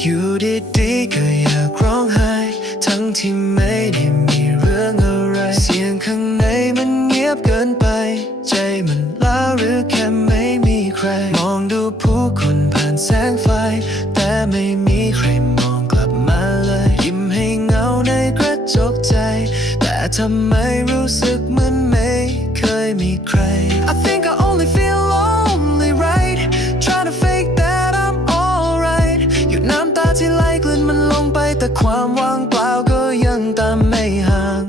อยู่ดีๆก็อยากร้องไห้ ทั้งที่ไม่ได้มีเรื่องอะไร เสียงข้างในมันเงียบเกินไป ใจมันล้าหรือแค่ไม่มีใคร มองดูผู้คนผ่านแสงไฟ แต่ไม่มีใครมองกลับมาเลย ยิ้มให้เงาในกระจกใจ แต่ทำไมรู้สึกเหมือนไม่เคยมีใคร I think I แต่ความว่างเปล่าก็ยังตามไม่ห่าง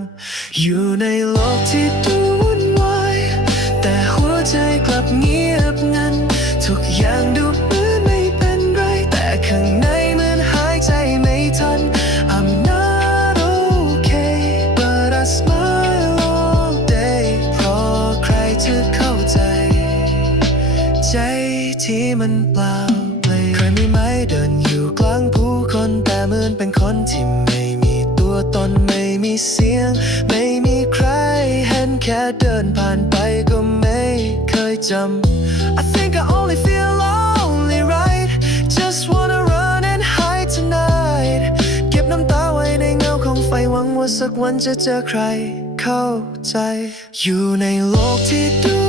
อยู่ในโลกที่ดูวุ่นวายแต่หัวใจกลับเงียบงัน ทุกอย่างดูเหมือนไม่เป็นไร แต่ข้างในมันหายใจไม่ทัน I'm not okay but I smile all day เพราะใครจะเข้าใจ ใจที่มันเปล่า คนที่ไม่มีตัวตนไม่มีเสียง ไม่มีใครเห็นแค่เดินผ่านไปก็ไม่เคยจำ I think I only feel lonely right just wanna run and hide tonight เก็บน้ำตาไว้ในเงาของไฟหวังว่าสักวันจะเจอใครเข้าใจ อยู่ในโลกที่ดู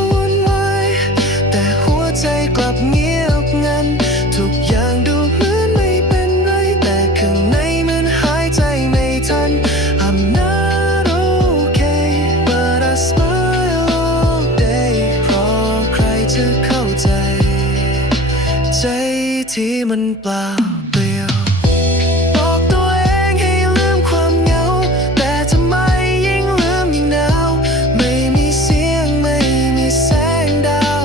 ที่มันเปล่าเปลี่ยวบอกตัวเองให้ลืมความเหงา แต่ทำไมยิ่งลืมยิ่งหนาว ไม่มีเสียงไม่มีแสงดาว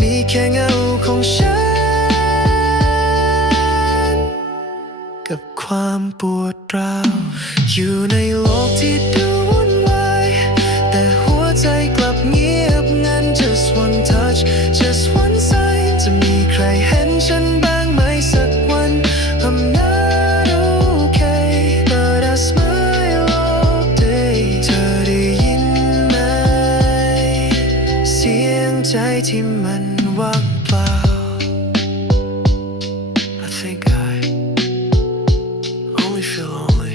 มีแค่เงาของฉัน กับความปวดร้าว อยู่ในโลกที่ ใจที่มันว่างเปล่า I think I only feel lonely